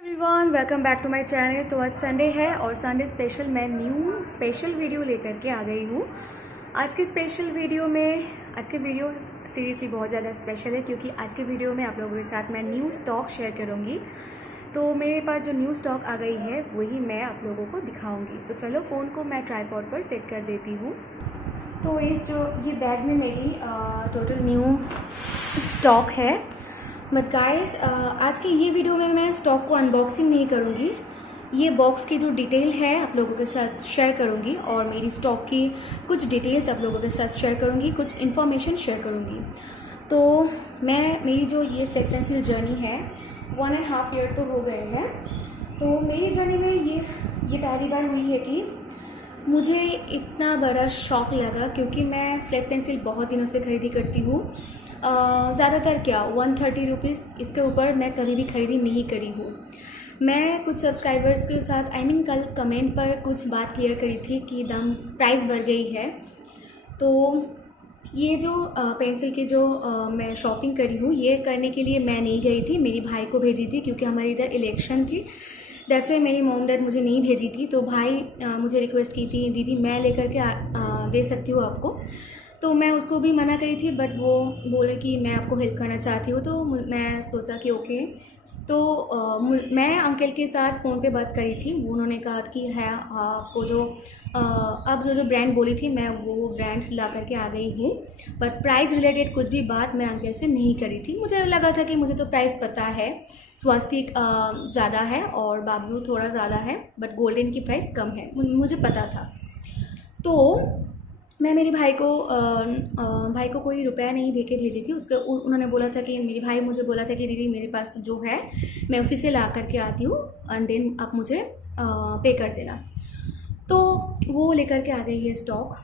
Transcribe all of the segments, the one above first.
Everyone, welcome back to my channel. तो आज Sunday है और संडे स्पेशल मैं न्यू स्पेशल वीडियो लेकर के आ गई हूँ। आज के वीडियो सीरियसली बहुत ज़्यादा स्पेशल है क्योंकि आज के वीडियो में आप लोगों के साथ मैं न्यू स्टॉक शेयर करूँगी। तो मेरे पास जो न्यू स्टॉक आ गई है वही मैं आप लोगों को दिखाऊँगी। तो चलो फ़ोन को मैं ट्राइपॉड पर सेट कर देती हूँ। तो ये बैग में मेरी टोटल न्यू स्टॉक है। बट गाइस, आज के ये वीडियो में मैं स्टॉक को अनबॉक्सिंग नहीं करूँगी। ये बॉक्स की जो डिटेल है आप लोगों के साथ शेयर करूँगी और मेरी स्टॉक की कुछ डिटेल्स आप लोगों के साथ शेयर करूँगी, कुछ इन्फॉर्मेशन शेयर करूँगी। तो मेरी जो ये सिलेक्ट पेंसिल जर्नी है 1.5 ईयर तो हो गए हैं। तो मेरी जर्नी में ये पहली बार हुई है कि मुझे इतना बड़ा शॉक लगा क्योंकि मैं सिलेक्ट पेंसिल बहुत दिनों से खरीदी करती हूँ। ज़्यादातर क्या 130 रुपीज़, इसके ऊपर मैं कभी भी खरीदी नहीं करी हूँ। मैं कुछ सब्सक्राइबर्स के साथ कल कमेंट पर कुछ बात क्लियर करी थी कि दाम प्राइस बढ़ गई है। तो ये जो पेंसिल की जो मैं शॉपिंग करी हूँ, ये करने के लिए मैं नहीं गई थी, मेरी भाई को भेजी थी क्योंकि हमारे इधर इलेक्शन थी। दैट्स वाई मेरी मॉम डैड मुझे नहीं भेजी थी। तो भाई मुझे रिक्वेस्ट की थी, दीदी मैं लेकर के दे सकती हूँ आपको। तो मैं उसको भी मना करी थी, बट वो बोले कि मैं आपको हेल्प करना चाहती हूँ। तो मैं सोचा कि ओके। तो मैं अंकल के साथ फ़ोन पे बात करी थी। उन्होंने कहा कि है आपको जो अब जो ब्रांड बोली थी मैं वो ब्रांड ला करके आ गई हूँ। बट प्राइस रिलेटेड कुछ भी बात मैं अंकल से नहीं करी थी। मुझे लगा था कि मुझे तो प्राइस पता है, स्वास्तिक ज़्यादा है और बाबलू थोड़ा ज़्यादा है, बट गोल्डन की प्राइस कम है, मुझे पता था। तो मैं मेरे भाई को कोई रुपया नहीं दे के भेजी थी। उन्होंने बोला था कि मेरे भाई मुझे बोला था कि दीदी मेरे पास तो जो है मैं उसी से ला करके आती हूँ एंड देन आप मुझे पे कर देना। तो वो लेकर के आ गई है स्टॉक।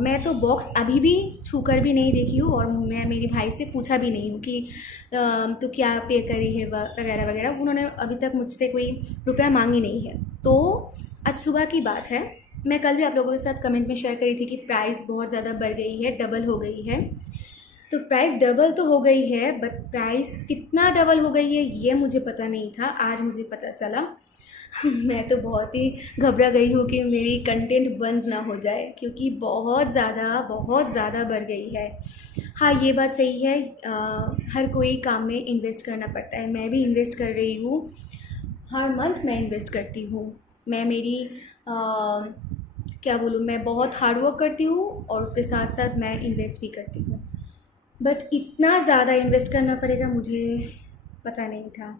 मैं तो बॉक्स अभी भी छू कर भी नहीं देखी हूँ और मैं मेरे भाई से पूछा भी नहीं हूँ कि तो क्या पे करी है वगैरह वगैरह। उन्होंने अभी तक मुझसे कोई रुपया मांगी नहीं है। तो आज सुबह की बात है, मैं कल भी आप लोगों के साथ कमेंट में शेयर करी थी कि प्राइस बहुत ज़्यादा बढ़ गई है, डबल हो गई है। तो प्राइस डबल तो हो गई है, बट प्राइस कितना डबल हो गई है ये मुझे पता नहीं था, आज मुझे पता चला। मैं तो बहुत ही घबरा गई हूँ कि मेरी कंटेंट बंद ना हो जाए क्योंकि बहुत ज़्यादा बढ़ गई है। हाँ, ये बात सही है, हर कोई काम में इन्वेस्ट करना पड़ता है। मैं भी इन्वेस्ट कर रही हूँ, हर मंथ मैं इन्वेस्ट करती हूँ। क्या बोलूँ, मैं बहुत हार्ड वर्क करती हूँ और उसके साथ साथ मैं इन्वेस्ट भी करती हूँ। बट इतना ज़्यादा इन्वेस्ट करना पड़ेगा मुझे पता नहीं था।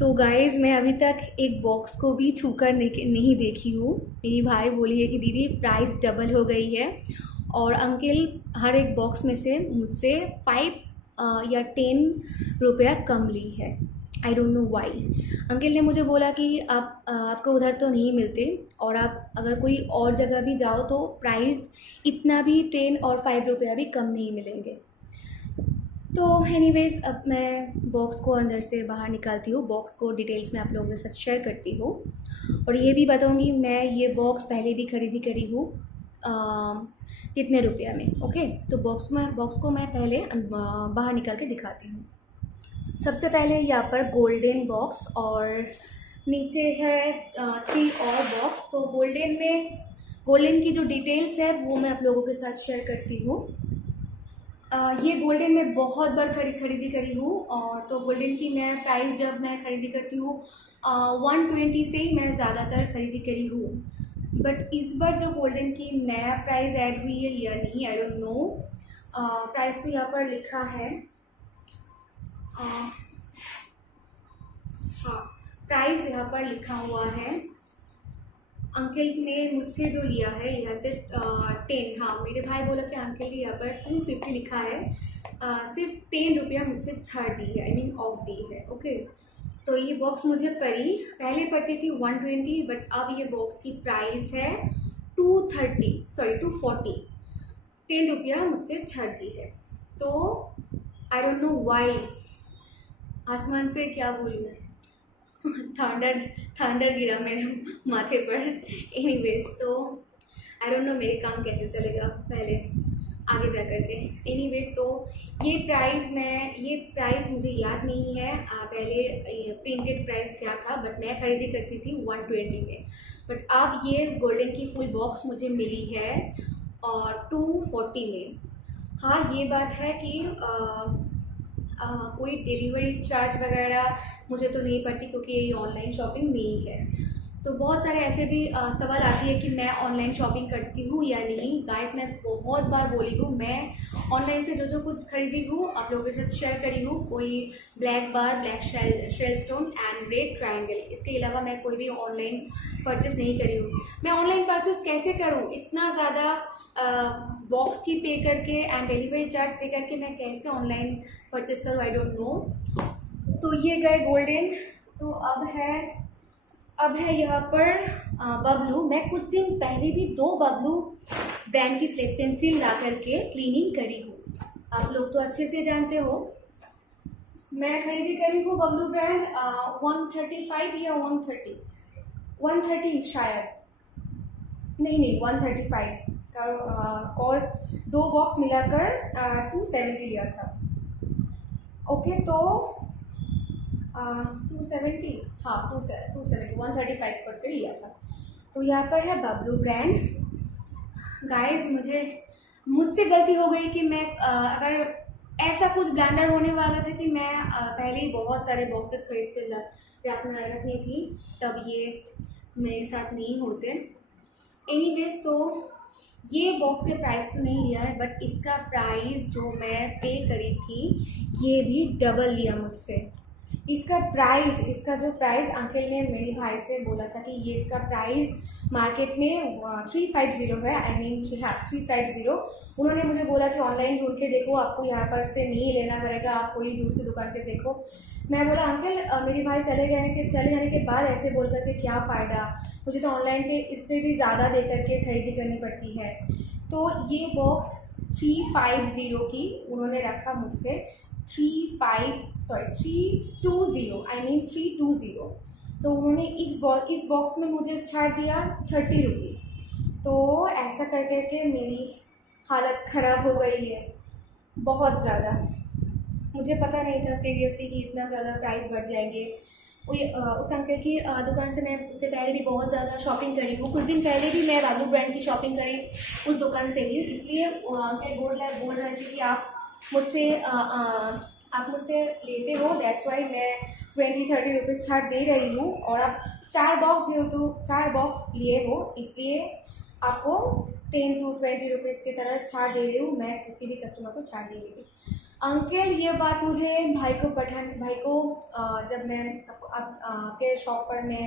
तो गाइज़, मैं अभी तक एक बॉक्स को भी छूकर नहीं देखी हूँ। मेरी भाई बोली है कि दीदी प्राइस डबल हो गई है और अंकल हर एक बॉक्स में से मुझसे 5 या 10 रुपया कम ली है। I don't know why. Uncle ने मुझे बोला कि आपको उधर तो नहीं मिलते और आप अगर कोई और जगह भी जाओ तो प्राइस इतना भी 10 और 5 रुपया भी कम नहीं मिलेंगे। तो एनीवेज, अब मैं बॉक्स को अंदर से बाहर निकालती हूँ। बॉक्स को डिटेल्स में आप लोगों के साथ शेयर करती हूँ और ये भी बताऊँगी मैं ये बॉक्स पहले भी खरीदी करी हूँ कितने रुपया में। ओके, तो बॉक्स को मैं पहले बाहर निकाल के दिखाती हूँ। सबसे पहले यहाँ पर गोल्डन बॉक्स और नीचे है 3 और बॉक्स। तो गोल्डन की जो डिटेल्स है वो मैं आप लोगों के साथ शेयर करती हूँ। ये गोल्डन में बहुत बार खरीदी करी हूँ और तो गोल्डन की मैं प्राइस जब मैं खरीदी करती हूँ 120 से ही मैं ज़्यादातर खरीदी करी हूँ। बट इस बार जो गोल्डन की नया प्राइस ऐड हुई है या नहीं, आई डोंट नो। प्राइस तो यहाँ पर लिखा है। हाँ, प्राइस यहाँ पर लिखा हुआ है। अंकल ने मुझसे जो लिया है यहाँ से 10, हाँ मेरे भाई बोला कि अंकल ने यहाँ पर 250 लिखा है। सिर्फ 10 रुपया मुझसे छाड़ दी है, आई मीन ऑफ दी है। ओके, तो ये बॉक्स मुझे पहले पड़ती थी 120, बट अब ये बॉक्स की प्राइस है 240। 10 रुपया मुझसे छाड़ दी है। तो आई डोंट नो वाई, आसमान से क्या बोलूँ, थंडर गिरा मेरे माथे पर। एनीवेज, तो आई डोंट नो मेरे काम कैसे चलेगा। पहले आगे जा कर के। एनीवेज तो ये प्राइस मुझे याद नहीं है पहले प्रिंटेड प्राइस क्या था, बट मैं खरीदी करती थी 120 में। बट अब ये गोल्डन की फुल बॉक्स मुझे मिली है और 240 में। हाँ ये बात है कि कोई डिलीवरी चार्ज वगैरह मुझे तो नहीं पड़ती क्योंकि ये ऑनलाइन शॉपिंग नहीं है। तो बहुत सारे ऐसे भी सवाल आती है कि मैं ऑनलाइन शॉपिंग करती हूँ या नहीं। गाइस मैं बहुत बार बोली हूँ, मैं ऑनलाइन से जो कुछ खरीदी हूँ आप लोगों के साथ शेयर करी हूँ। कोई black bar, black shell stone and red triangle, इसके अलावा मैं कोई भी ऑनलाइन परचेस नहीं करी हूँ। मैं ऑनलाइन परचेस कैसे करूँ, इतना ज़्यादा बॉक्स की पे करके एंड डिलीवरी चार्ज दे करके मैं कैसे ऑनलाइन परचेस करूँ, आई डोंट नो। तो ये गए गोल्डन। तो अब है यहाँ पर बबलू। मैं कुछ दिन पहले भी 2 बबलू ब्रांड की स्लेट पेंसिल ला करके क्लीनिंग करी हूँ, आप लोग तो अच्छे से जानते हो। मैं खरीदी करी हूँ बबलू ब्रांड 135 या 130 शायद, नहीं 135 का कॉज 2 बॉक्स मिलाकर 270 लिया था। ओके तो 270, हाँ 270 135 करके लिया था। तो यहाँ पर है बबलू ब्रांड। गाइस मुझसे गलती हो गई कि मैं अगर ऐसा कुछ ब्लेंडर होने वाला था कि मैं पहले ही बहुत सारे बॉक्सेस खरीद कर रखनी थी, तब ये मेरे साथ नहीं होते। एनीवेज तो ये बॉक्स के प्राइस तो नहीं लिया है, बट इसका प्राइस जो मैं पे करी थी ये भी डबल लिया मुझसे। इसका जो प्राइस अंकल ने मेरे भाई से बोला था कि ये इसका प्राइस मार्केट में 350 है, आई मीन 350। उन्होंने मुझे बोला कि ऑनलाइन ढूंढ के देखो, आपको यहाँ पर से नहीं लेना पड़ेगा, आप कोई दूर से दुकान के देखो। मैं बोला अंकल मेरे भाई चले जाने के बाद ऐसे बोल करके क्या फ़ायदा, मुझे तो ऑनलाइन पे इससे भी ज़्यादा दे करके खरीदी करनी पड़ती है। तो ये बॉक्स 350 की उन्होंने रखा मुझसे, 320। तो उन्होंने इस बॉक्स में मुझे छाड़ दिया 30 रुपये। तो ऐसा कर करके मेरी हालत ख़राब हो गई है बहुत ज़्यादा। मुझे पता नहीं था सीरियसली कि इतना ज़्यादा प्राइस बढ़ जाएंगे। उस अंकल की दुकान से मैं उससे पहले भी बहुत ज़्यादा शॉपिंग करी हूँ। कुछ दिन पहले भी मैं बबलू ब्रांड की शॉपिंग करी उस दुकान से ही, इसलिए अंकल बोल रहे थे कि आप मुझसे लेते हो, दैट्स वाई मैं 20-30 रुपीज़ छाड़ दे रही हूँ। और आप 4 बॉक्स लिए हो, इसलिए आपको 10 to 20 रुपीज़ की तरह छाड़ दे रही हूँ। मैं किसी भी कस्टमर को छाड़ दे रही थी। अंकल ये बात मुझे भाई को जब मैं आपके शॉप पर मैं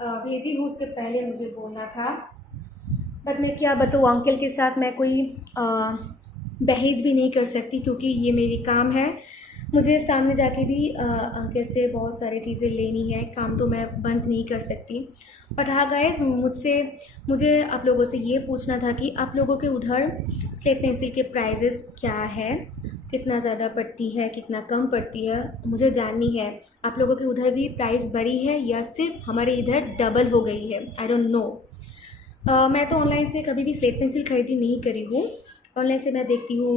भेजी हूँ उसके पहले मुझे बोलना था, बट मैं क्या बताऊँ अंकल के साथ मैं कोई बहस भी नहीं कर सकती क्योंकि ये मेरी काम है। मुझे सामने जाके भी अंकल से बहुत सारी चीज़ें लेनी है, काम तो मैं बंद नहीं कर सकती। बट हाँ गाइस, मुझे आप लोगों से ये पूछना था कि आप लोगों के उधर स्लेट पेंसिल के प्राइजेस क्या है, कितना ज़्यादा पड़ती है, कितना कम पड़ती है, मुझे जाननी है। आप लोगों के उधर भी प्राइस बढ़ी है या सिर्फ हमारे इधर डबल हो गई है, आई डोंट नो। मैं तो ऑनलाइन से कभी भी स्लेट पेंसिल खरीदी नहीं करी हूँ। ऑनलाइन से मैं देखती हूँ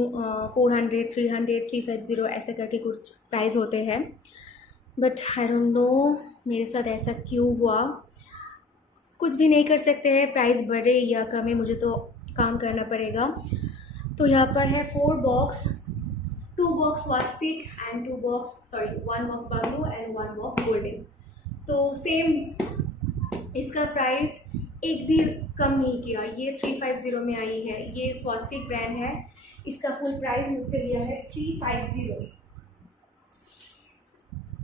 400, 300, 350 ऐसे करके कुछ प्राइस होते हैं, बट आई डोंट नो मेरे साथ ऐसा क्यों हुआ। कुछ भी नहीं कर सकते हैं, प्राइस बढ़े या कमे, मुझे तो काम करना पड़ेगा। तो यहाँ पर है 2 बॉक्स वास्तिक एंड 1 बॉक्स बबलू एंड 1 बॉक्स गोल्डन। तो सेम इसका प्राइस एक भी कम नहीं किया, ये 350 में आई है। ये स्वास्तिक ब्रांड है, इसका फुल प्राइस मुझसे लिया है 350।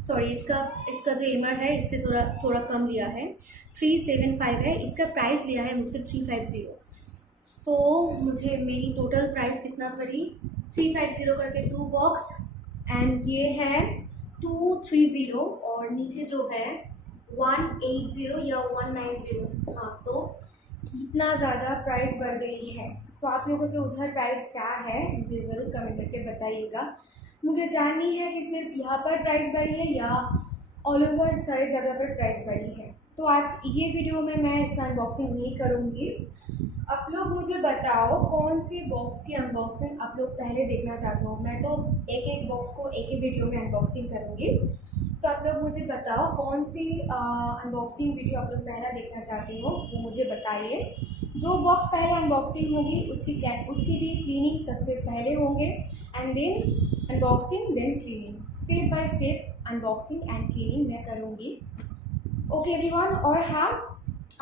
सॉरी, इसका जो एमआर है इससे थोड़ा कम लिया है, 375 है, इसका प्राइस लिया है मुझसे 350। तो मुझे मेरी टोटल प्राइस कितना पड़ी, 350 करके 2 बॉक्स एंड ये है 230 और नीचे जो है 180 या 190। हाँ, तो इतना ज़्यादा प्राइस बढ़ गई है। तो आप लोगों के उधर प्राइस क्या है मुझे ज़रूर कमेंट करके बताइएगा। मुझे जाननी है कि सिर्फ यहाँ पर प्राइस बढ़ी है या ऑल ओवर सारी जगह पर प्राइस बढ़ी है। तो आज ये वीडियो में मैं इसका अनबॉक्सिंग नहीं करूँगी। आप लोग मुझे बताओ कौन सी बॉक्स की अनबॉक्सिंग आप लोग पहले देखना चाहते हो। मैं तो एक एक बॉक्स को एक ही वीडियो में अनबॉक्सिंग करूँगी, तो आप लोग मुझे बताओ कौन सी अनबॉक्सिंग वीडियो आप लोग पहला देखना चाहते हो, वो मुझे बताइए। जो बॉक्स पहले अनबॉक्सिंग होगी उसकी भी क्लीनिंग सबसे पहले होंगे, and then unboxing then cleaning, step by step unboxing and cleaning मैं करूँगी। Okay everyone. और हाँ,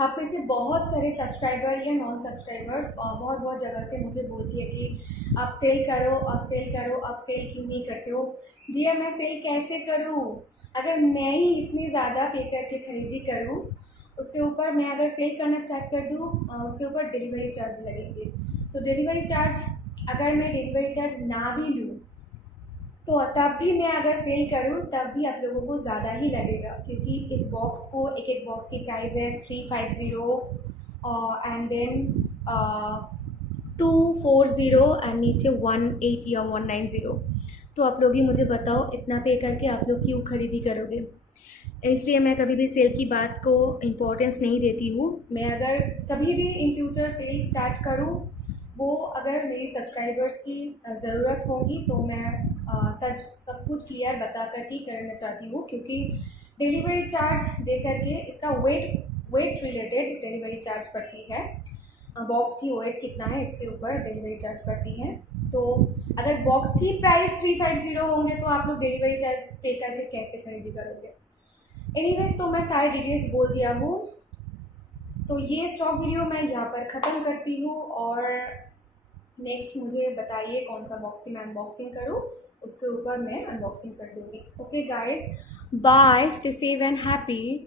आप में से बहुत सारे सब्सक्राइबर या नॉन सब्सक्राइबर बहुत जगह से मुझे बोलती है कि आप सेल करो, आप सेल करो, आप सेल क्यों नहीं करते हो। डियर, मैं सेल कैसे करूँ? अगर मैं ही इतनी ज़्यादा पे करके खरीदी करूँ, उसके ऊपर मैं अगर सेल करना स्टार्ट कर दूँ, उसके ऊपर डिलीवरी चार्ज लगेंगे। तो डिलीवरी चार्ज, अगर मैं डिलीवरी चार्ज ना भी लूँ तो तब भी मैं अगर सेल करूँ तब भी आप लोगों को ज़्यादा ही लगेगा, क्योंकि इस बॉक्स को एक एक बॉक्स की प्राइस है 350 एंड देन 240 एंड नीचे 180 या 190। तो आप लोग ही मुझे बताओ इतना पे करके आप लोग क्यों खरीदी करोगे। इसलिए मैं कभी भी सेल की बात को इम्पोर्टेंस नहीं देती हूँ। मैं अगर कभी भी इन फ्यूचर सेल स्टार्ट करूँ, वो अगर मेरी सब्सक्राइबर्स की ज़रूरत होगी तो मैं सब कुछ क्लियर बता कर के करना चाहती हूँ, क्योंकि डिलीवरी चार्ज दे करके इसका वेट रिलेटेड डिलीवरी चार्ज पड़ती है। बॉक्स की वेट कितना है इसके ऊपर डिलीवरी चार्ज पड़ती है। तो अगर बॉक्स की प्राइस 350 होंगे तो आप लोग डिलीवरी चार्ज पे करके कैसे खरीदी करोगे। एनीवेज, तो मैं सारे डिटेल्स बोल दिया हूँ। तो ये स्टॉक वीडियो मैं यहाँ पर ख़त्म करती हूँ, और नेक्स्ट मुझे बताइए कौन सा बॉक्स की मैं अनबॉक्सिंग करूँ, उसके ऊपर मैं अनबॉक्सिंग कर दूँगी। Okay guys, bye, stay safe and happy.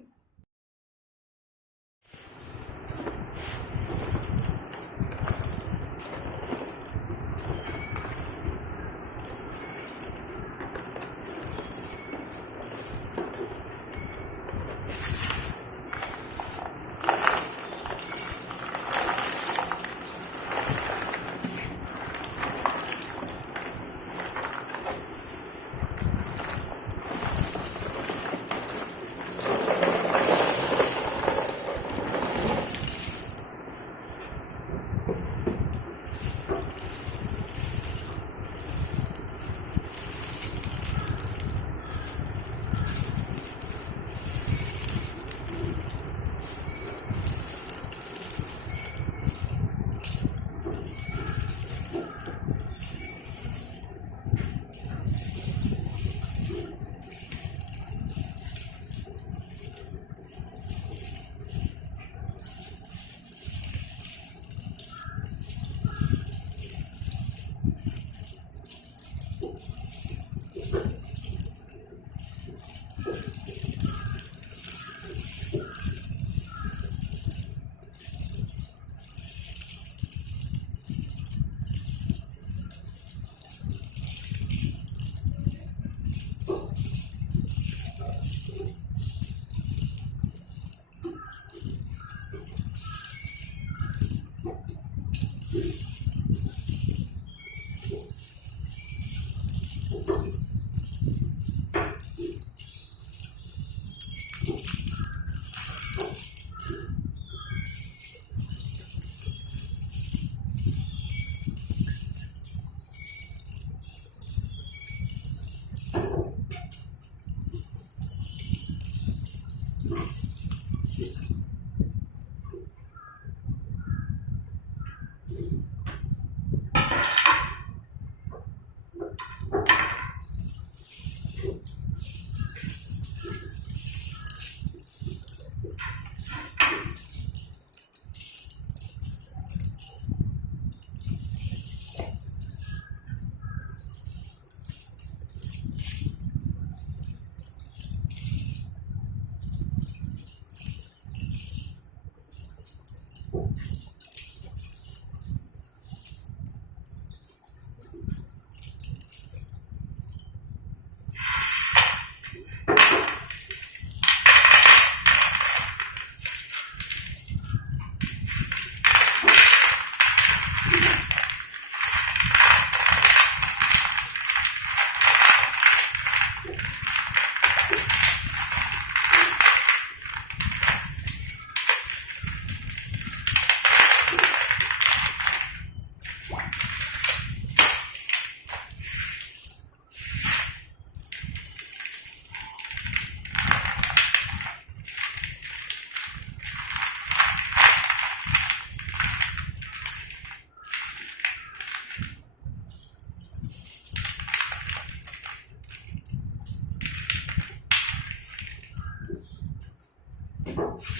हैं।